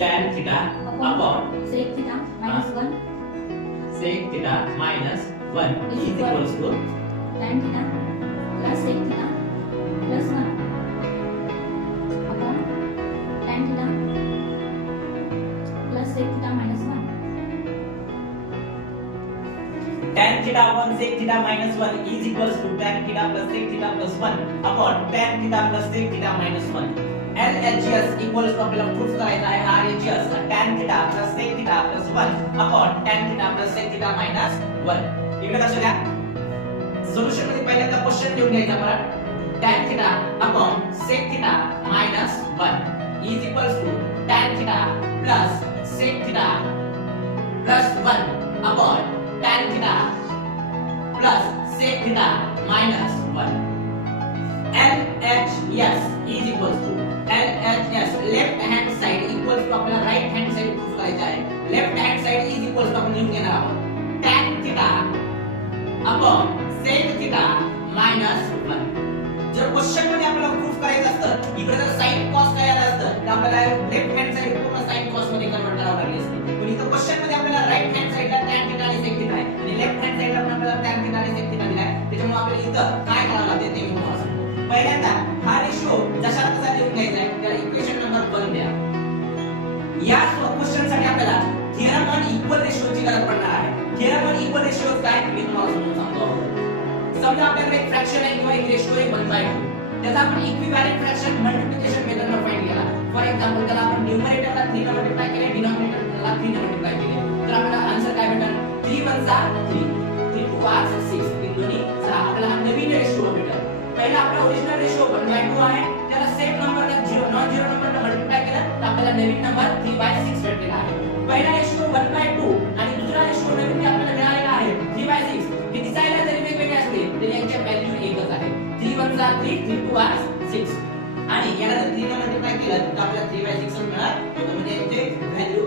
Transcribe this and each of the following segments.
tan theta upon sec theta minus 1 sec theta minus 1 is equals to tan theta plus sec theta plus 1 upon tan theta plus sec theta minus 1. tan theta upon sec theta minus 1 is equals to tan theta plus sec theta plus 1 upon tan theta plus sec theta minus 1. LHS equals to आपल्याला proof करायचा आहे RHS tan theta plus sec theta plus 1 upon tan theta plus sec theta minus 1. इकडे लक्ष द्या. Solution मध्ये पहिल्यांदा question लिहून घ्यायचा मला. tan theta upon sec theta minus 1 is equals to tan theta plus sec theta plus 1 upon tan theta plus sec theta minus 1. LHS is equals to LHS left hand side equals to आपल्याला right hand side proof करायचा आहे. left hand side is equals to आपण लिहून घेणार आहोत tan theta upon sec theta minus 1. जर question मध्ये आपल्याला प्रूफ करायचं असतं इकडे जर sin cos काय आलं असतं तर आपल्याला लेफ्ट हँड साइड पूर्ण sin cos मध्ये कन्वर्ट करावं लागली असती. पण इथं क्वेश्चन मध्ये आपल्याला राइट हँड साइडला tan theta आणि sec theta आहे आणि लेफ्ट हँड साइडला पण आपल्याला tan theta आणि sec theta दिलाय. त्याच्यामुळे आपल्याला इथं काय करावं लागते ते मी तुम्हाला सांगतो. पहिल्यांदा हा रेशो जसा तसा लिहून घ्यायचा आहे. त्याला इक्वेशन नंबर 1 द्या. या क्वेश्चन साठी आपल्याला थिअरम ऑन इक्वल रेशिओची गरज पडणार आहे. थिअरम ऑन इक्वल रेशिओ काय मी तुम्हाला समजून सांगतो. समजा आपल्याकडे एक फ्रॅक्शन आहे किंवा एक रेशिओ आहे 1/2. त्याचा आपण इक्विव्हॅलेंट फ्रॅक्शन मल्टिप्लिकेशन मेथडने फाइंड केला. फॉर एक्झाम्पल त्याला आपण न्यूमरेटरला 3 ने मल्टिप्लाय केले, डिनॉमिनेटरला 3 ने मल्टिप्लाय केले. तर आपल्याला आन्सर काय भेटेल? 3 1 3 3 2 6 3 दोन्ही 6. आपल्याला हा नवीन रेशिओ भेटेल. पहिला आपला ओरिजिनल रेशिओ 1/2 आहे. त्याला सेम नंबरला नॉन झिरो नंबरने मल्टिप्लाय केलं तर आपल्याला नवीन नंबर 3/6 भेटलेला आहे. पहिला रेशिओ 1/2 आणि दुसरा रेशिओ नवीन जे आपल्याला मिळालेला आहे 3/6. हे दिसायला जरी वेगवेगळे असले तरी यांच्या व्हॅल्यू एकच आहे. 3 1 3 3 2 6 आणि याला जर 3 ने मल्टिप्लाय केलं तर आपल्याला 3/6 मिळणार. म्हणजे यांचे व्हॅल्यू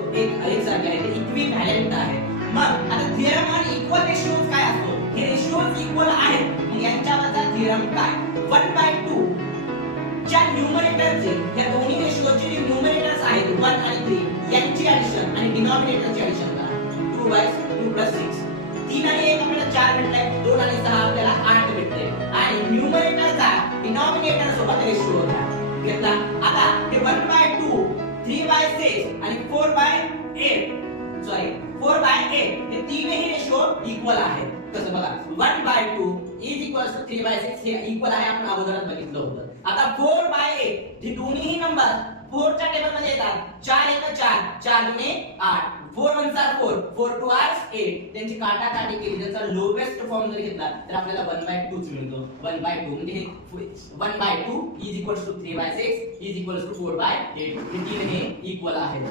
एकसारखे आहे. ते इक्विव्हॅलेंट आहे. मग आता थिअरम ऑन इक्वल रेशिओज काय असतो? हे रेशिओज इक्वल आहेत. मग यांच्यावरचा थिअरम काय? 1/2 च्या न्यूमरेटरचे या दोन्ही रेशिओचे जे न्यूमरेटर्स आहेत 1 आणि 3 यांची ऍडिशन आणि डिनॉमिनेटरची ऍडिशन करा. 2 + 6 3 आणि 1 आपल्याला 4 भेटले. 2 आणि 6 आपल्याला 8 भेटले. आणि न्यूमरेटरचा डिनॉमिनेटर सोबत रेशिओ होता घेतला. आता हे 1/2 3/6 आणि 4/8 हे तीनही रेशिओ इक्वल आहेत. कसं बघा 1/2 इज इक्वल्स टू 3/6 हे इक्वल आहे. आपण अगोदरच बघितलं होतं. आता 4/8 हे दोन्हीही नंबर 4 च्या टेबल मध्ये येतात. 4 1 4 4 2 8 4 1 4 4 2 8 त्यांची काटाकाटी केली. त्याचा लोवेस्ट फॉर्म जर घेतला तर आपल्याला 1/2 मिळतो. 1/2 म्हणजे हे 1/2 is equals to 3/6 is equals to 4/8 हे तीनही इक्वल आहेत.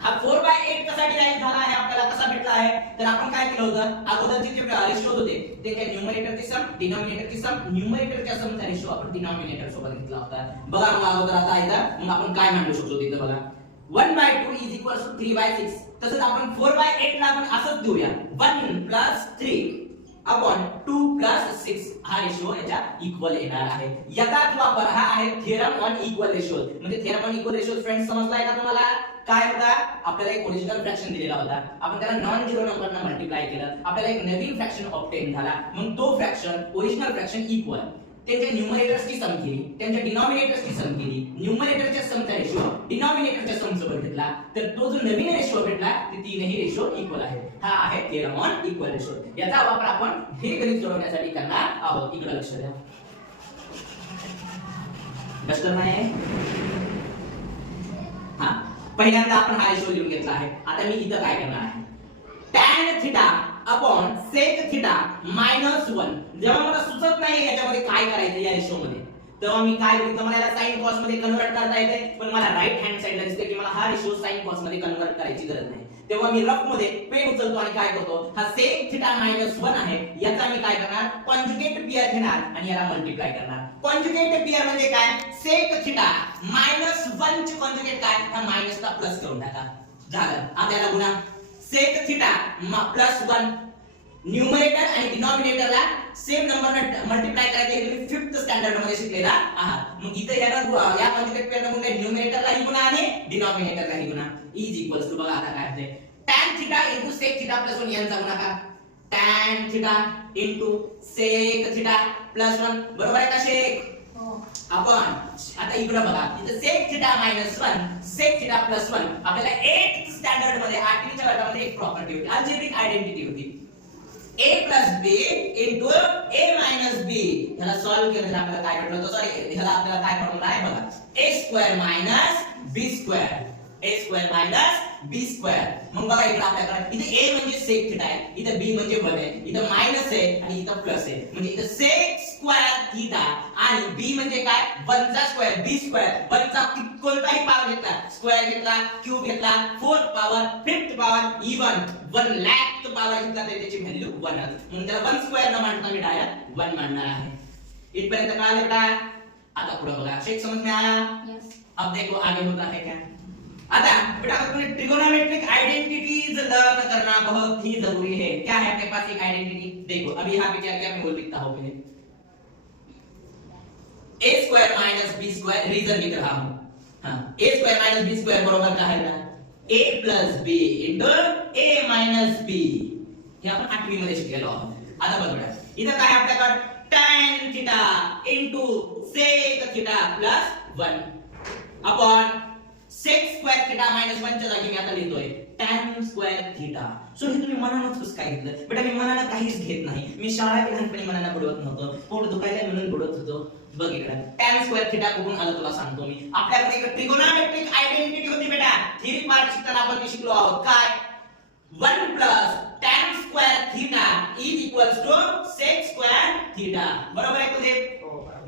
हा 4/8 कसा डिराइव्ह झाला आहे आपल्याला कसा भेटला आहे? तर आपण काय केलं होतं अगोदरचे जे रेशिओ होते ते काय न्यूमरेटरचे सम डिनॉमिनेटरचे सम न्यूमरेटरच्या समचा रेशिओ आपण डिनॉमिनेटर सोबत घेतला होता. बघा मग अगोदर आता आहे मग आपण काय मांडू शकतो तिथे बघा 1/2 इज इक्वल्स टू 3/6. तसंच आपण 4/8 ला आपण असंच देऊया 1 + 3 अपॉन 2 + 6 हा रेशिओ याच्या इक्वल येणार आहे. याचाच वापर हा आहे थिअरम ऑन इक्वल रेशिओ. म्हणजे theorem on equal ratio friends समजलाय का तुम्हाला? काय होता आपल्याला एक ओरिजिनल फ्रॅक्शन दिलेला होता. आपण त्याला नॉन झिरो नंबरने मल्टिप्लाय केलं. आपल्याला एक नवीन फ्रॅक्शन ऑब्टेन झाला. मग तो फ्रॅक्शन ओरिजिनल फ्रॅक्शन इक्वल त्यांच्या न्यूमरेटर्सची सम केली, त्यांच्या डिनॉमिनेटर्सची सम केली. न्यूमरेटरच्या समचा रेशिओ डिनॉमिनेटरच्या सम सोबत घेतला तर तो जो नवीन रेशिओ भेटला ते तीनही रेशिओ इक्वल आहे. हा आहे थिअरम ऑन इक्वल रेशिओ. याचा वापर आपण हे गणित सोडवण्यासाठी करणार आहोत. इकडे लक्ष द्या. कष्ट नाही आहे. हा पहिल्यांदा आपण हा रेशिओ लिहून घेतला आहे. आता मी इथं काय करणार आहे tan theta upon sec theta minus 1. जेव्हा मला सुचत नाही याच्यामध्ये काय करायचं या रेशिओ मध्ये तेव्हा मी काय बघितलं मला याला sin cos मध्ये कन्वर्ट करता येते. पण मला राइट हँड साइडला दिसते की मला हा रेशिओ sin cos मध्ये कन्वर्ट करायची गरज नाही. तेव्हा मी रफ मध्ये पेन उचलतो आणि काय करतो हा sec थीटा मायनस 1 आहे याचा मी काय करणार कॉन्जुगेट पेयर घेणार आणि याला मल्टिप्लाय करणार. कॉन्जुगेट पेयर म्हणजे काय sec थीटा मायनस 1 चे कॉन्जुगेट काय हा मायनसला प्लस करून टाका झालं. आता याला गुणा sec थीटा प्लस 1 न्यूमरेटर आणि डिनॉमिनेटरला सेम नंबरने मल्टिप्लाय करायचे हे तुम्ही 5th स्टँडर्ड मध्ये शिकलेला आहात. मग इथे या कॉन्सेप्ट पेअर मध्ये न्यूमरेटरलाही गुणा आणि डिनॉमिनेटरलाही गुणा इज इक्वल्स टू बघा आता काय होते tan theta into sec theta plus 1 यांचा गुणाकार tan theta into sec theta plus 1 बरोबर आहे का शेक? हो. आपण आता इकडे बघा इथे sec theta minus 1 sec theta plus 1 आपल्याला 8th स्टँडर्ड मध्ये 8वी च्या वर्गामध्ये एक प्रॉपर्टी होती अल्जेब्रिक आयडेंटिटी होती a plus b into a minus b ह्याला सॉल्व केलं तर आपल्याला काय भेटलं होतं सॉरी ह्याला आपल्याला काय फॉर्म्युला आहे बघा a square minus b square a square minus b square मग बघा इकडे आपल्याकडे इथे a म्हणजे sec थीटा आहे इथे b म्हणजे 1 आहे इथे मायनस आहे आणि इथे प्लस आहे म्हणजे इथे sec स्क्वेअर थीटा आणि b म्हणजे काय 1 चा स्क्वेअर b स्क्वेअर 1 चा कोणताही पॉवर घेतला स्क्वेअर घेतला क्यूब घेतला 4th power 5th power even 1 lakh power घेतला तर त्याची व्हॅल्यू 1 म्हणून त्याला 1 स्क्वेअर न मांडता मी डायरेक्ट 1 मांडणार आहे. इथपर्यंत कळालं बेटा? आता पुढे बघा शेक समझ में आया? यस. अब देखो आगे होता है क्या. आता बेटा अपने ट्रिगोनोमेट्रिक आइडेंटिटीज लर्न करना बहुत ही जरूरी है. क्या है अपने पास एक आइडेंटिटी देखो अभी यहाँ पे क्या क्या मैं बोल लिखता हूँ पहले a square minus b square रीजन लिख रहा हूँ. हाँ a square minus b square बरोबर काय आहे ना a plus b into a minus b हे आपण 8वी मध्ये शिकलेलो आहोत. आता बघ बेटा इथं काय आपल्याकडे tan theta into sec theta plus 1 upon sec square theta minus 1 च्या जागी मी आता लिहितोय tan स्क्वेअर थीटा. सो हे तुम्ही मनानच कसं काय घेतलं बेटा? मी मनानं काहीच घेत नाही. मी शाळा लहानपणी मनानं बुडवत नव्हतो. पोट दुखायला म्हणून बुडवत होतो. बघ इकडे tan स्क्वेअर थीटा कुठून आलं तुला सांगतो मी. आपल्याकडे एक ट्रिगोनोमेट्रिक आयडेंटिटी होती बेटा. थ्योरी पार्ट शिकताना आपण ते शिकलो आहोत काय 1 plus tan square theta is equals to sec square theta. बरोबर आहे तुझे?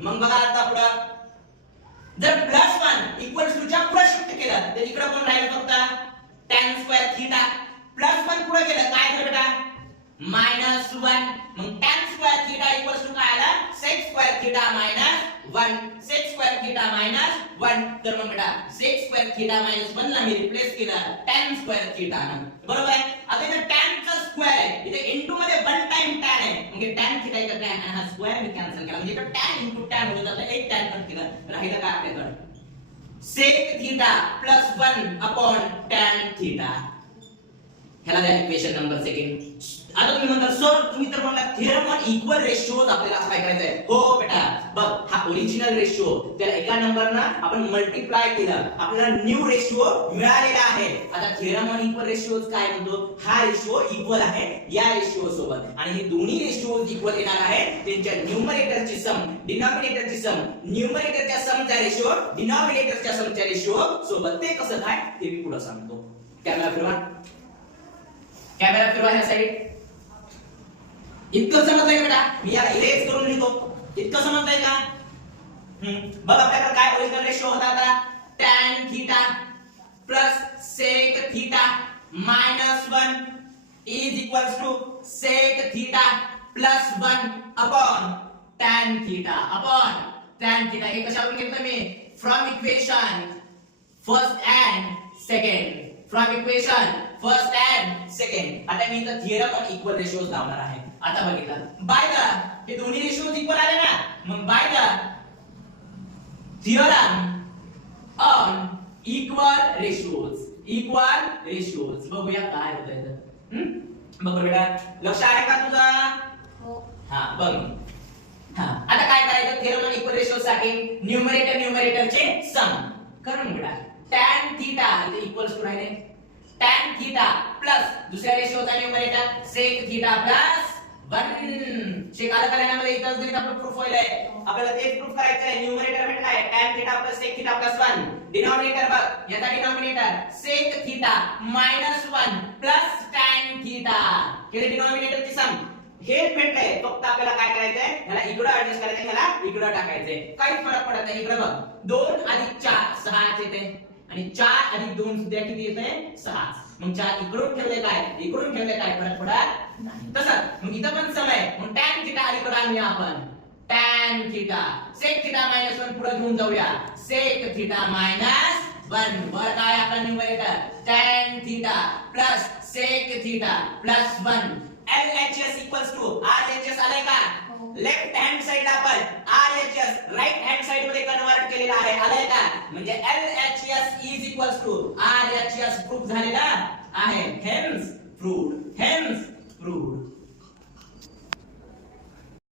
मग बघा आता पुढे जर प्लस 1 इक्वल्स टू च्या पुढे शिफ्ट केलं तर इकडे पण राहील फक्त tan स्क्वेअर थीटा प्लस 1 पुढे गेलं काय झालं बेटा मायनस 1 मग tan square theta equals to काय आला sec square theta minus 1 sec square theta minus 1 तर मग बेटा sec स्क्वेअर थीटा मायनस 1 ला मी रिप्लेस केलं tan स्क्वेअर थीटा ने. बरोबर आहे? आता इथे tan चा स्क्वेअर आहे इथे इनटू मध्ये 1 टाइम tan आहे म्हणजे tan थीटा इथे tan आणि हा स्क्वेअर मी कॅन्सल केला म्हणजे इथे tan इनटू tan होऊन जातं एक tan कट केलं राहिलं काय आपल्याकडे sec theta plus 1 upon tan theta. ह्याला द्या इक्वेशन नंबर सेकंड. आता तुम्ही म्हणता सर तुम्ही तर म्हणला थेरम ऑन इक्वल रेशिओज आपल्याला काय करायचं आहे. हो बेटा बघ हा ओरिजिनल रेशिओ त्याला एका नंबरना आपण मल्टिप्लाय केलं आपल्याला न्यू रेशिओ मिळालेला आहे. आता थेरम ऑन इक्वल रेशिओज काय म्हणतो हा रेशिओ इक्वल आहे या रेशिओ सोबत आणि हे दोन्ही रेशिओज इक्वल येणार आहे त्यांच्या न्यूमरेटरची सम डिनॉमिनेटरची सम न्यूमरेटरच्या समचा रेशिओ डिनॉमिनेटरच्या समच्या रेशिओ सोबत ते कसं काय ते मी पुढे सांगतो. कॅमेरा फिरवा ह्या साइड. इतकं समजलंय का बेटा? मी याला इरेज करून लिहितो. इतकं समजलंय का? बघ आपल्याकडे काय ओरिजिनल रेशिओ होता आता tan theta plus sec theta minus 1 is equals to sec theta plus 1 upon tan theta हे कशावरून घेतलं मी from equation first and second. आता मी इथं थिअरम ऑन इक्वल रेशिओज लावणार आहे. आता बघितलं बाय द हे दोन्ही रेशिओज इक्वल आले ना मग by the theorem on equal ratios बघूया काय होतं इथं. बघ बेटा लक्ष आहे का तुझा? हो. हा बघ हा आता काय करायचं थिअरम ऑन इक्वल रेशिओज साठी न्यूमरेटरचे सम कर मग बेटा tan थीटा इथे इक्वल्स टू राहिले tan थीटा प्लस दुसऱ्या रेशिओचा न्यूमरेटर sec थीटा प्लस 1 शेक आलं कल्याणामध्ये इथंच गणित आपलं प्रूफ होईल आहे. आपल्याला तेच प्रूफ करायचं आहे. न्यूमरेटर भेटला आहे tan theta plus sec theta plus 1 denominator बघ याचा denominator sec theta minus 1 plus tan theta हे डिनॉमिनेटरची सम हेच भेटलंय. फक्त आपल्याला काय करायचंय ह्याला इकडे ऍडजस्ट करायचंय ह्याला इकडे टाकायचंय. काही फरक पडत नाही. इकडे बघ 2 अधिक 4 6 येते आणि 4 अधिक 2 सुद्धा किती येते 6. मग 4 इकडून ठेवले काय इकडून ठेवले काय फरक पडत नाही. तसंच मग इथं पण सम आहे मग tan थीटा अलीकडे आणूया आपण tan theta sec theta minus 1 पुढे घेऊन जाऊया sec थीटा मायनस 1 वर काय आपला numerator tan theta plus sec theta plus 1 LHS equals to RHS आलंय का? हो. लेफ्ट हँड साइड आपण RHS राईट हँड साइड मध्ये कन्वर्ट केलेला आहे, आलंय का? म्हणजे LHS is equals to RHS proof झालेला आहे. Hence proved. हेन्स